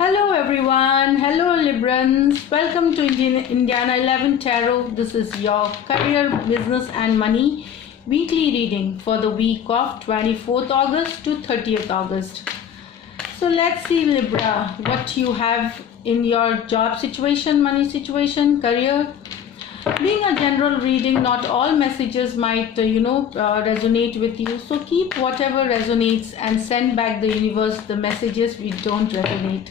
Hello everyone, hello Librans, welcome to Indiana 11 Tarot. This is your career, business and money weekly reading for the week of 24th August to 30th August. So let's see Libra, what you have in your job situation, money situation, career. Being a general reading, not all messages might resonate with you, so keep whatever resonates and send back the universe the messages which don't resonate.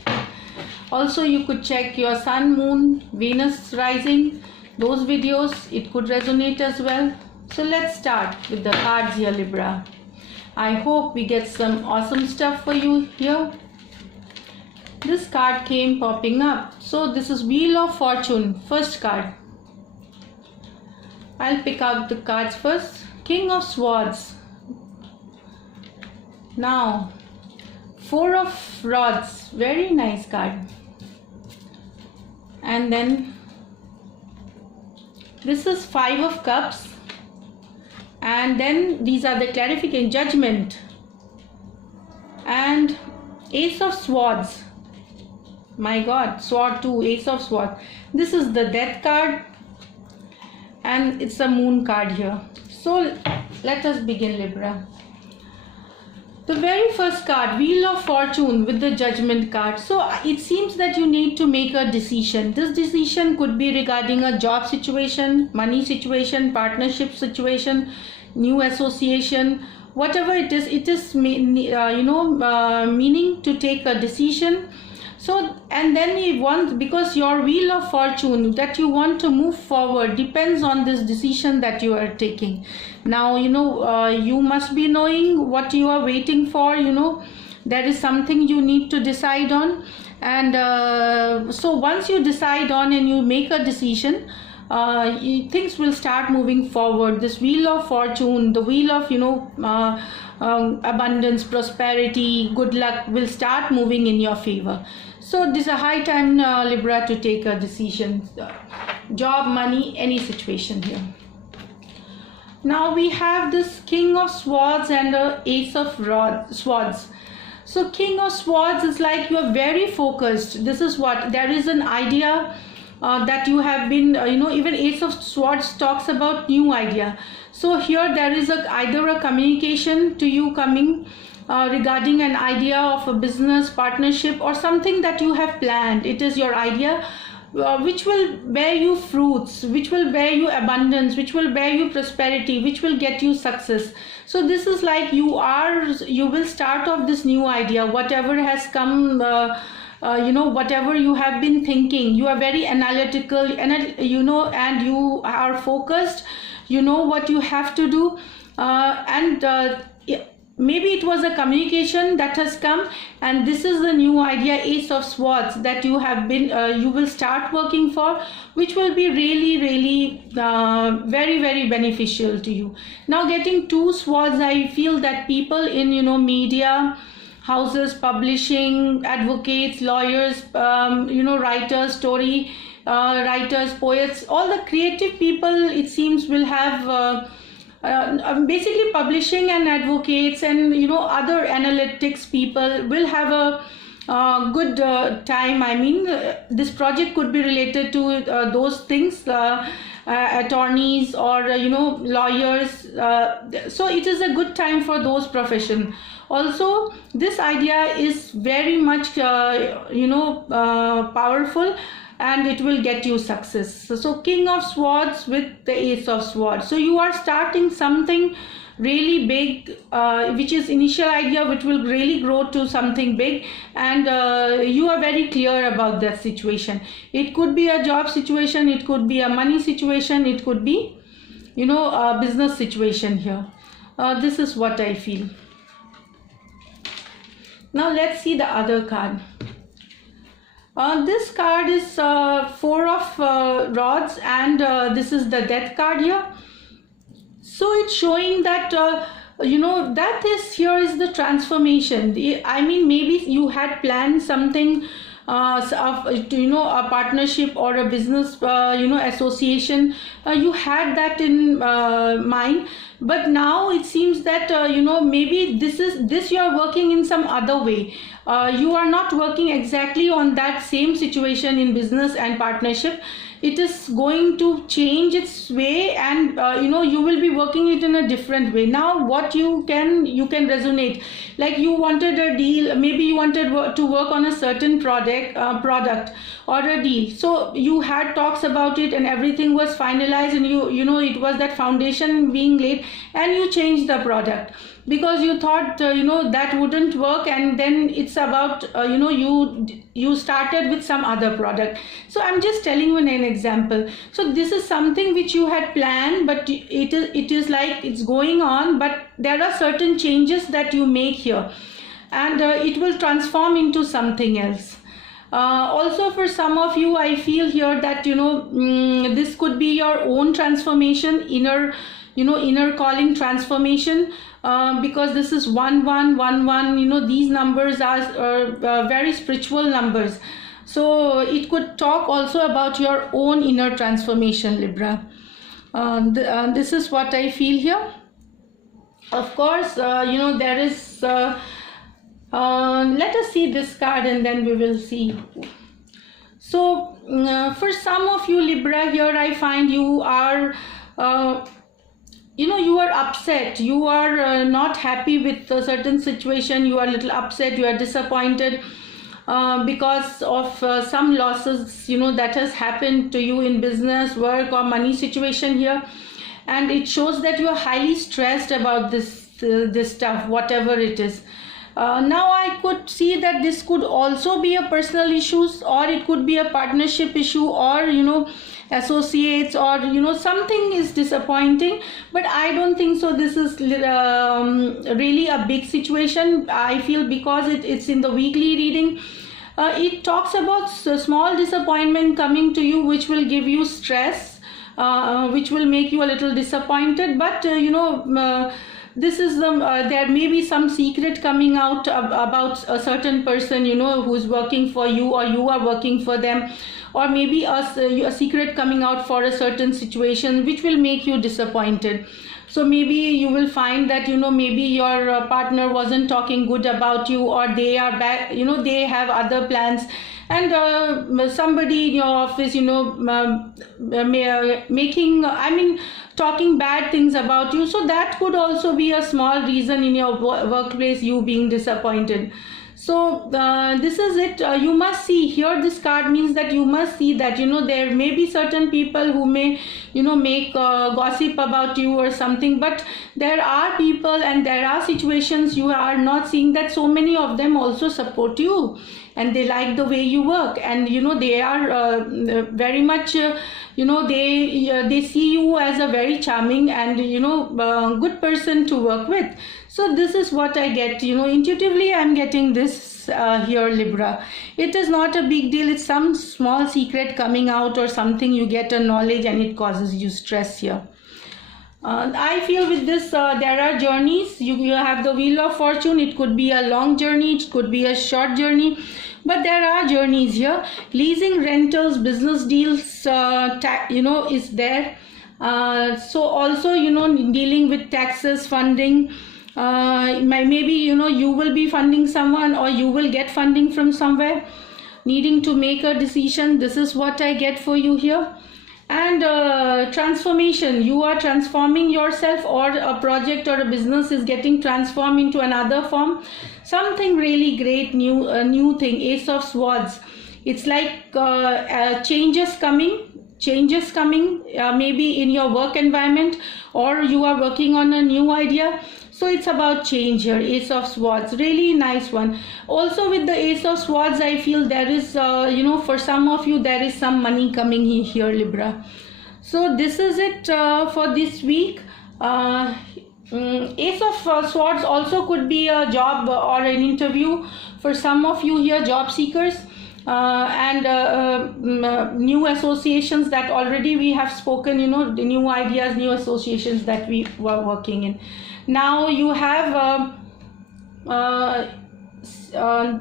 Also, you could check your sun, moon, Venus rising, those videos, it could resonate as well. So let's start with the cards here, Libra. I hope we get some awesome stuff for you here. This card came popping up. So this is Wheel of Fortune, first card. I'll pick out the cards first. King of Swords. Now, Four of Rods. Very nice card. And then this is Five of Cups. And then these are the clarification, Judgment. And Ace of Swords. My God, Sword 2, Ace of Swords. This is the Death card. And it's a moon card here. So let us begin, Libra. The very first card, Wheel of Fortune with the Judgment card. So it seems that you need to make a decision. This decision could be regarding a job situation, money situation, partnership situation, new association, whatever it is meaning to take a decision. So, and then you want, because your Wheel of Fortune that you want to move forward depends on this decision that you are taking. Now, you must be knowing what you are waiting for, there is something you need to decide on. And so once you decide on and you make a decision, things will start moving forward. This Wheel of Fortune, the wheel of, abundance, prosperity, good luck will start moving in your favor. So this is a high time, Libra, to take a decision. Job, money, any situation here. Now we have this King of Swords and Ace of Swords. So King of Swords is like you are very focused. This is what, there is an idea that you have been, even Ace of Swords talks about new idea. So here there is either a communication to you coming regarding an idea of a business partnership or something that you have planned. It is your idea which will bear you fruits, which will bear you abundance, which will bear you prosperity, which will get you success. So this is like you will start off this new idea, whatever has come, whatever you have been thinking. You are very analytical, and you are focused. You know what you have to do, maybe it was a communication that has come, and this is the new idea, Ace of Swords, that you have been you will start working for, which will be really very, very beneficial to you. Now getting two swords, I feel that people in media houses, publishing, advocates, lawyers, writers, story writers, poets, all the creative people, it seems, will have basically publishing and advocates and other analytics people will have a good time. I mean, this project could be related to those things, attorneys or lawyers. So it is a good time for those professions. Also, this idea is very much powerful, and it will get you success. So King of Swords with the Ace of Swords. So you are starting something really big, which is initial idea, which will really grow to something big, and you are very clear about that situation. It could be a job situation, it could be a money situation, it could be a business situation here. This is what I feel. Now let's see the other card. This card is Four of Rods, and this is the Death card here. So it's showing that that is, here is the transformation. I mean, maybe you had planned something, a partnership or a business association. You had that in mind. but now it seems that maybe this you are working in some other way. You are not working exactly on that same situation in business and partnership. It is going to change its way, and you will be working it in a different way. Now what you can resonate, like you wanted a deal, maybe you wanted to work on a certain product or a deal, so you had talks about it and everything was finalized, and it was that foundation being laid, and you changed the product because you thought that wouldn't work, and then it's about you started with some other product. So I'm just telling you an example. So this is something which you had planned, but it is like it's going on, but there are certain changes that you make here, and it will transform into something else. Also for some of you, I feel here that this could be your own transformation, inner calling transformation, because this is 1111. These numbers are very spiritual numbers, so it could talk also about your own inner transformation, Libra. This is what I feel here. Of course, there is let us see this card and then we will see. So for some of you, Libra, here I find you are you are upset, you are not happy with a certain situation, you are a little upset, you are disappointed because of some losses that has happened to you in business, work or money situation here, and it shows that you are highly stressed about this stuff, whatever it is. Now I could see that this could also be a personal issues, or it could be a partnership issue, or associates, or something is disappointing, but I don't think so this is really a big situation. I feel because it's in the weekly reading, it talks about small disappointment coming to you, which will give you stress, which will make you a little disappointed, but this is there may be some secret coming out about a certain person who's working for you, or you are working for them, or maybe a secret coming out for a certain situation which will make you disappointed. So maybe you will find that maybe your partner wasn't talking good about you, or they are back, they have other plans, and somebody in your office making talking bad things about you. So that could also be a small reason in your workplace you being disappointed. So this is it. You must see here, this card means that you must see that there may be certain people who may make gossip about you or something, but there are people and there are situations you are not seeing, that so many of them also support you and they like the way you work, and they are very much they see you as a very charming and good person to work with. So this is what I get, intuitively I'm getting this here, Libra. It is not a big deal, it's some small secret coming out or something, you get a knowledge and it causes you stress here. I feel with this there are journeys. You have the Wheel of Fortune. It could be a long journey, it could be a short journey, but there are journeys here. Leasing, rentals, business deals, is there. So also dealing with taxes, funding. Maybe you will be funding someone, or you will get funding from somewhere, needing to make a decision. This is what I get for you here. And transformation, you are transforming yourself, or a project or a business is getting transformed into another form, something really great, new thing. Ace of Swords, it's like changes coming, maybe in your work environment, or you are working on a new idea. So it's about change here. Ace of Swords, really nice one. Also with the Ace of Swords, I feel there is for some of you there is some money coming here, Libra. So this is it for this week. Ace of Swords also could be a job or an interview for some of you here, job seekers, and new associations that already we have spoken, the new ideas, new associations that we were working in. Now you have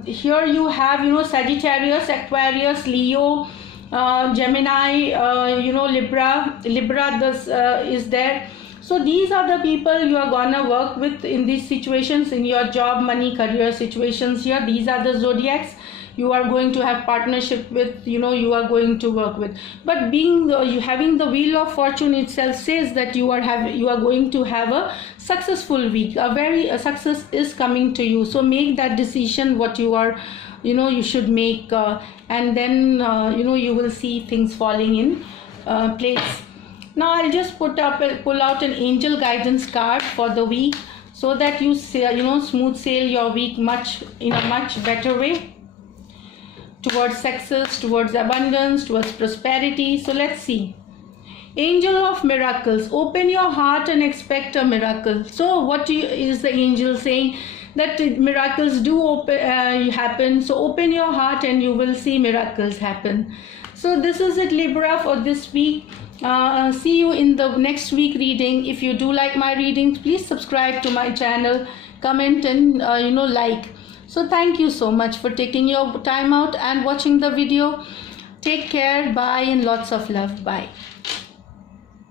here you have Sagittarius, Aquarius, Leo, Gemini, Libra. This is there. So these are the people you are gonna work with in these situations, in your job, money, career situations here. These are the zodiacs you are going to have partnership with, you are going to work with. But you having the wheel of fortune itself says that you are going to have a successful week. A success is coming to you. So make that decision what you are, you should make, and then you will see things falling in place. Now I'll just pull out an angel guidance card for the week, so that you smooth sail your week in a much better way towards success, towards abundance, towards prosperity. So let's see. Angel of miracles, open your heart and expect a miracle. So what is the angel saying? That miracles do happen. So open your heart and you will see miracles happen. So this is it, Libra, for this week. See you in the next week reading. If you do like my readings, please subscribe to my channel, comment, and like. So thank you so much for taking your time out and watching the video. Take care. Bye, and lots of love. Bye.